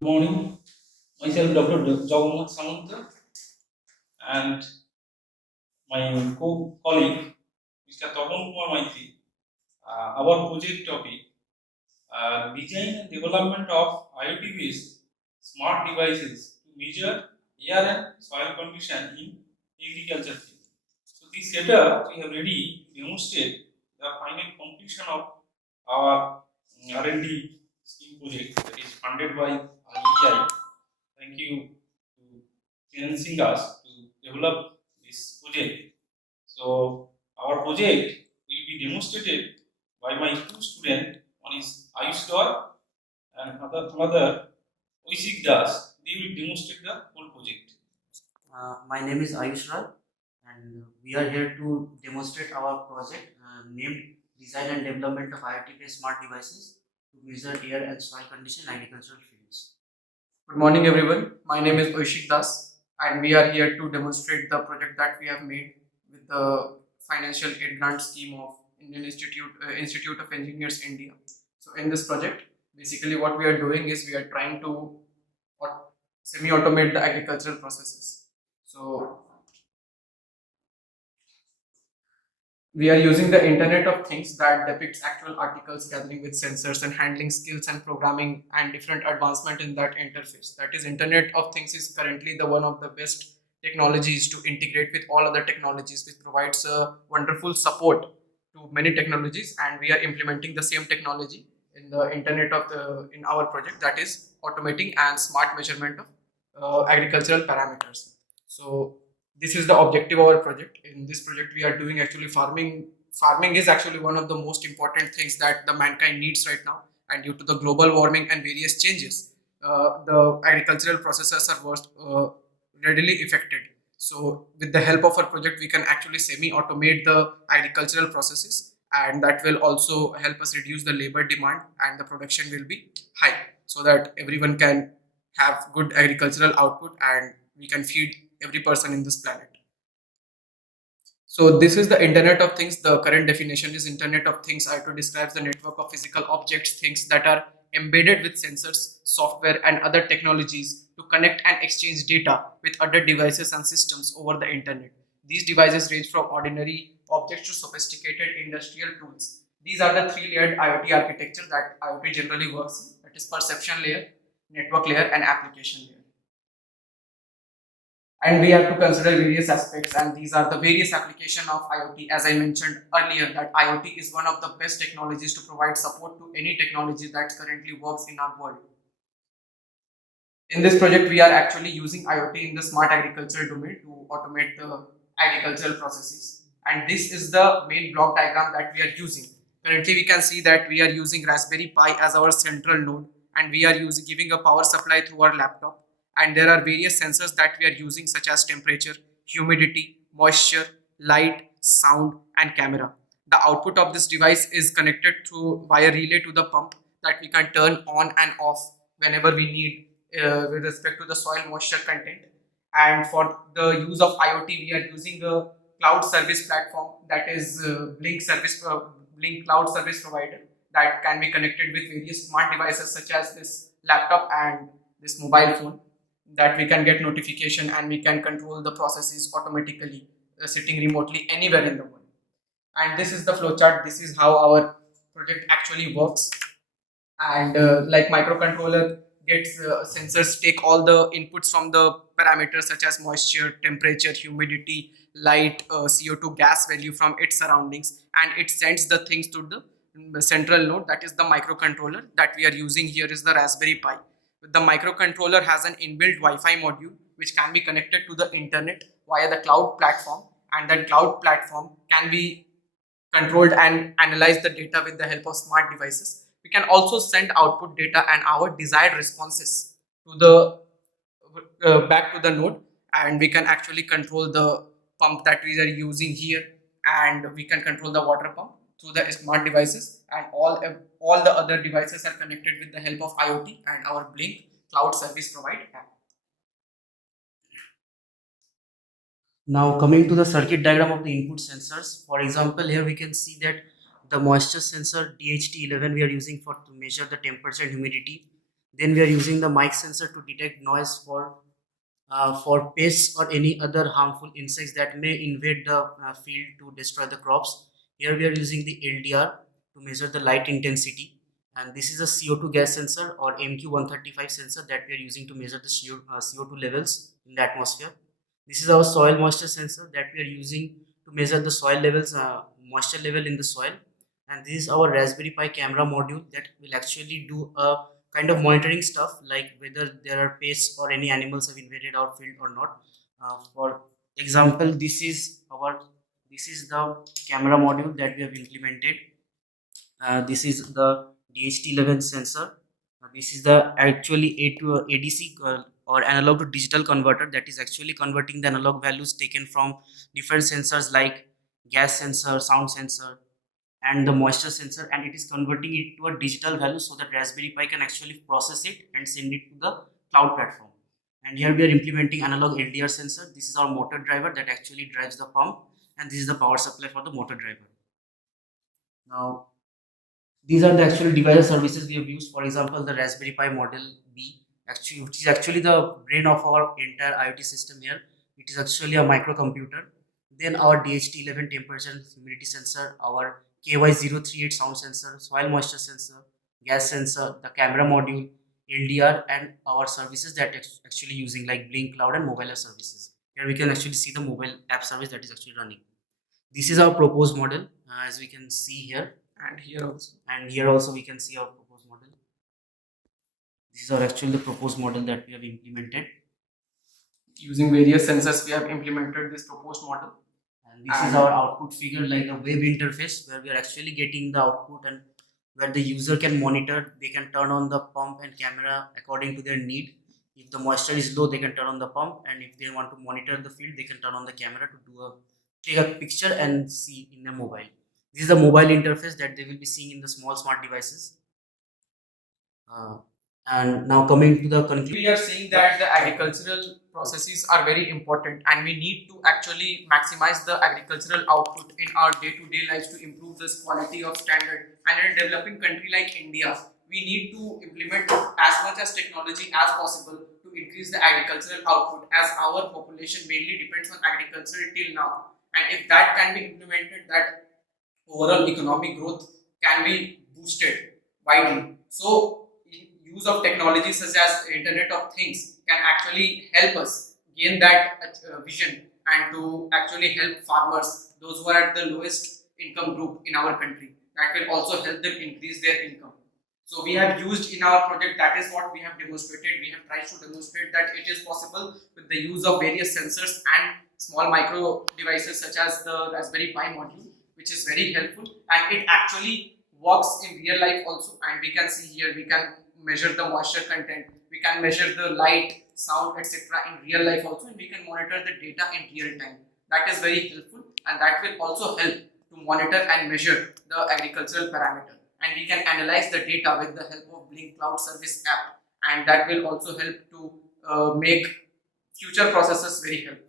Good morning. Myself, Dr. Jagannatha Samanta, and my colleague, Mr. Tapan Kumar Maiti. Our project topic: design and development of IoT-based smart devices to measure air and soil condition in agriculture field. So, this setup we have already demonstrated the final completion of our R&D scheme project that is funded by EI. Thank you to financing us to develop this project. So our project will be demonstrated by my two students. One is Ayush Roy and another Oishik Das. They will demonstrate the whole project. My name is Ayush Rai, and we are here to demonstrate our project named Design and Development of IoT-based Smart Devices to Measure Air and Soil Condition in Agricultural Fields. Good morning, everyone. My name is Oishik Das, and we are here to demonstrate the project that we have made with the financial aid grant scheme of Indian Institute of Engineers India. So, in this project, basically what we are doing is we are trying to semi-automate the agricultural processes. So, we are using the Internet of Things that depicts actual articles gathering with sensors and handling skills and programming and different advancement in that interface. That is, Internet of Things is currently the one of the best technologies to integrate with all other technologies, which provides a wonderful support to many technologies, and we are implementing the same technology in the Internet of the in our project, that is automating and smart measurement of agricultural parameters. So this is the objective of our project. In this project we are doing actually farming is actually one of the most important things that the mankind needs right now, and due to the global warming and various changes, the agricultural processes are readily affected. So with the help of our project we can actually semi automate the agricultural processes, and that will also help us reduce the labor demand, and the production will be high so that everyone can have good agricultural output and we can feed every person in this planet. So this is the Internet of Things. The current definition is Internet of Things. IoT describes the network of physical objects, things that are embedded with sensors, software, and other technologies to connect and exchange data with other devices and systems over the internet. These devices range from ordinary objects to sophisticated industrial tools. These are the three-layered IoT architecture that IoT generally works in. That is perception layer, network layer, and application layer. And we have to consider various aspects, and these are the various application of IoT. As I mentioned earlier, that IoT is one of the best technologies to provide support to any technology that currently works in our world. In this project we are actually using IoT in the smart agriculture domain to automate the agricultural processes, and this is the main block diagram that we are using. Currently we can see that we are using Raspberry Pi as our central node, and we are using giving a power supply through our laptop, and there are various sensors that we are using such as temperature, humidity, moisture, light, sound, and camera. The output of this device is connected through via relay to the pump that we can turn on and off whenever we need, with respect to the soil moisture content. And for the use of IoT we are using a cloud service platform, that is Blink cloud service provider, that can be connected with various smart devices such as this laptop and this mobile phone, that we can get notification and we can control the processes automatically, sitting remotely anywhere in the world. And this is the flowchart. This is how our project actually works. And like microcontroller gets sensors take all the inputs from the parameters such as moisture, temperature, humidity, light, CO2 gas value from its surroundings, and it sends the things to the central node, that is the microcontroller that we are using here is the Raspberry Pi. The microcontroller has an inbuilt Wi-Fi module which can be connected to the internet via the cloud platform, and that cloud platform can be controlled and analyze the data with the help of smart devices. We can also send output data and our desired responses to the back to the node, and we can actually control the pump that we are using here, and we can control the water pump through the smart devices, and all the other devices are connected with the help of IoT and our Blink cloud service provider app. Now coming to the circuit diagram of the input sensors. For example, here we can see that the moisture sensor DHT11 we are using for to measure the temperature and humidity. Then we are using the mic sensor to detect noise for pests or any other harmful insects that may invade the field to destroy the crops. Here we are using the LDR to measure the light intensity, and this is a CO2 gas sensor or MQ135 sensor that we are using to measure the CO2 levels in the atmosphere. This is our soil moisture sensor that we are using to measure the soil levels, moisture level in the soil. And this is our Raspberry Pi camera module that will actually do a kind of monitoring stuff like whether there are pests or any animals have invaded our field or not. For example, this is the camera module that we have implemented. This is the DHT11 sensor. This is the actually A to ADC or analog to digital converter that is actually converting the analog values taken from different sensors like gas sensor, sound sensor, and the moisture sensor, and it is converting it to a digital value so that Raspberry Pi can actually process it and send it to the cloud platform. And here we are implementing analog LDR sensor. This is our motor driver that actually drives the pump, and this is the power supply for the motor driver. Now these are the actual device services we have used. For example, the Raspberry Pi Model B, actually, which is actually the brain of our entire IoT system here. It is actually a microcomputer. Then our DHT11 temperature and humidity sensor, our KY038 sound sensor, soil moisture sensor, gas sensor, the camera module, LDR, and our services that actually using like Blink Cloud and mobile app services. Here we can actually see the mobile app service that is actually running. This is our proposed model, as we can see here. And here also. And here also we can see our proposed model. This is our actually the proposed model that we have implemented. Using various sensors, we have implemented this proposed model. And this is our output figure, like a web interface where we are actually getting the output and where the user can monitor. They can turn on the pump and camera according to their need. If the moisture is low, they can turn on the pump, and if they want to monitor the field, they can turn on the camera to take a picture and see in the mobile. This is the mobile interface that they will be seeing in the small smart devices. And now coming to the conclusion, we are seeing that the agricultural processes are very important, and we need to actually maximize the agricultural output in our day-to-day lives to improve this quality of standard. And in a developing country like India, we need to implement as much as technology as possible to increase the agricultural output, as our population mainly depends on agriculture till now. And if that can be implemented, that overall economic growth can be boosted widely. So use of technology such as Internet of Things can actually help us gain that vision and to actually help farmers, those who are at the lowest income group in our country. That will also help them increase their income. So we have used in our project, that is what we have demonstrated. We have tried to demonstrate that it is possible with the use of various sensors and small micro devices such as the Raspberry Pi module, which is very helpful, and it actually works in real life also. And we can see here, we can measure the moisture content, we can measure the light, sound, etc. in real life also, and we can monitor the data in real time. That is very helpful, and that will also help to monitor and measure the agricultural parameter. And we can analyze the data with the help of Blink Cloud Service app, and that will also help to make future processes very helpful.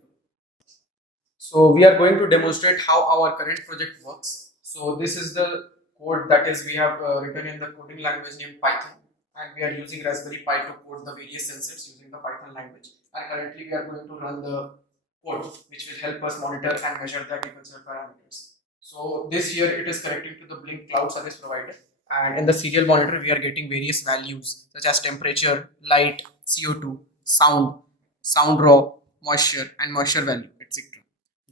So we are going to demonstrate how our current project works. So this is the code that is we have written in the coding language named Python, and we are using Raspberry Pi to code the various sensors using the Python language. And currently we are going to run the code which will help us monitor and measure the agricultural parameters. So this here it is connecting to the Blink Cloud Service provider, and in the serial monitor we are getting various values such as temperature, light, CO2, sound raw, moisture and moisture value, etc.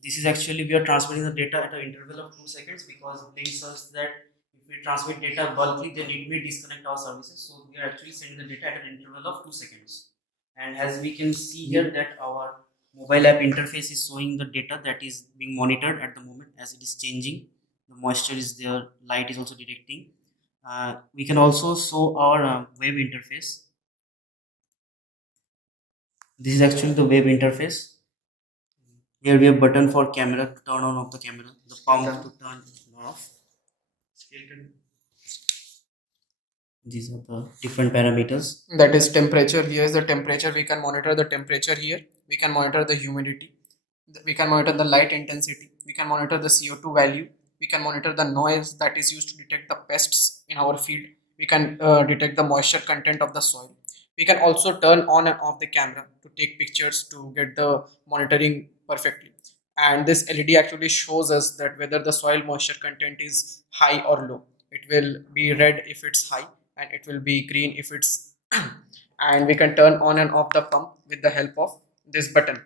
This is actually we are transferring the data at an interval of 2 seconds because Blink says that if we transmit data bulkly, then it may disconnect our services. So we are actually sending the data at an interval of 2 seconds. And as we can see here that our mobile app interface is showing the data that is being monitored at the moment as it is changing. The moisture is there, light is also detecting. We can also show our web interface. This is actually the web interface. Here we have button for camera to turn on of the camera, the pump to turn off. These are the different parameters. That is temperature. Here is the temperature. We can monitor the temperature here. We can monitor the humidity. We can monitor the light intensity. We can monitor the CO2 value. We can monitor the noise that is used to detect the pests in our field. We can detect the moisture content of the soil. We can also turn on and off the camera to take pictures to get the monitoring perfectly. And this LED actually shows us that whether the soil moisture content is high or low. It will be red if it's high, and it will be green if it's and we can turn on and off the pump with the help of this button.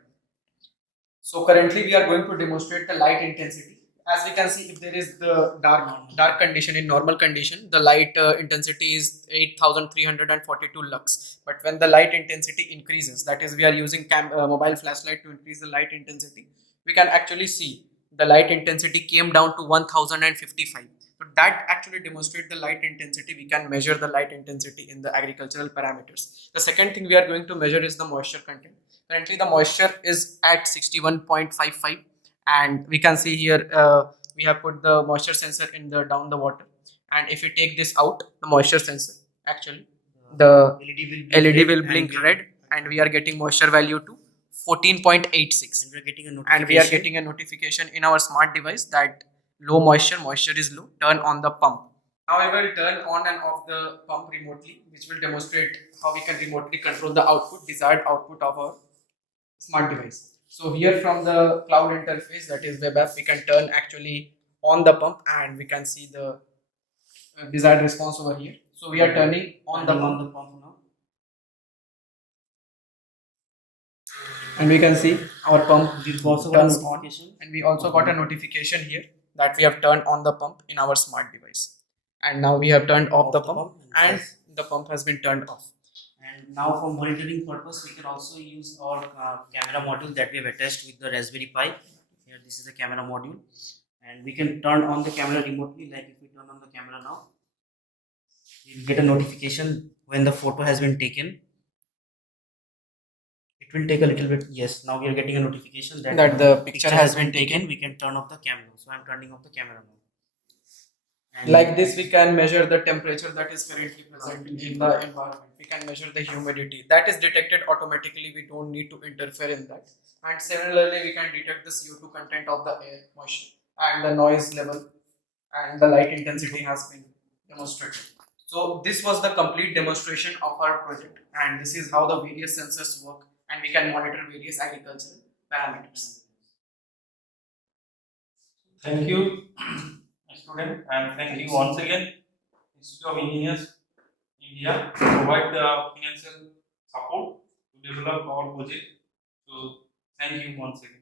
So currently we are going to demonstrate the light intensity. As we can see, if there is the dark condition, in normal condition, the light intensity is 8342 lux. But when the light intensity increases, that is, we are using mobile flashlight to increase the light intensity, we can actually see the light intensity came down to 1055. So that actually demonstrates the light intensity. We can measure the light intensity in the agricultural parameters. The second thing we are going to measure is the moisture content. Currently, the moisture is at 61.55, and we can see here we have put the moisture sensor in the down the water. And if we take this out, the moisture sensor actually the LED will blink red, and we are getting moisture value to 14.86, and we're getting a and notification. we are getting a notification in our smart device that low moisture is low. Turn on the pump. Now I will turn on and off the pump remotely, which will demonstrate how we can remotely control the desired output of our smart device. So here from the cloud interface, that is web app, we can turn actually on the pump, and we can see the desired response over here. So we are turning on the pump, now. and we can see our pump We've also got a turns on, notification. and we also got a notification here that we have turned on the pump in our smart device. And now we have turned off the pump, and the pump has been turned off. And now for monitoring purpose, we can also use our camera module that we have attached with the Raspberry Pi. Here, this is the camera module, and we can turn on the camera remotely. Like if we turn on the camera now, we'll get a notification when the photo has been taken. It will take a little bit. Yes, now we are getting a notification that the picture has been taken. We can turn off the camera. So I'm turning off the camera now. And like this, we can measure the temperature that is currently present in the environment. We can measure the humidity that is detected automatically. We don't need to interfere in that. And similarly, we can detect the CO2 content of the air, moisture, and the noise level, and the light intensity has been demonstrated. So this was the complete demonstration of our project, and this is how the various sensors work, and we can monitor various agricultural parameters. Thank you, student, and thank you once again, Institute of Engineers India, to provide the financial support to develop our project. So, thank you once again.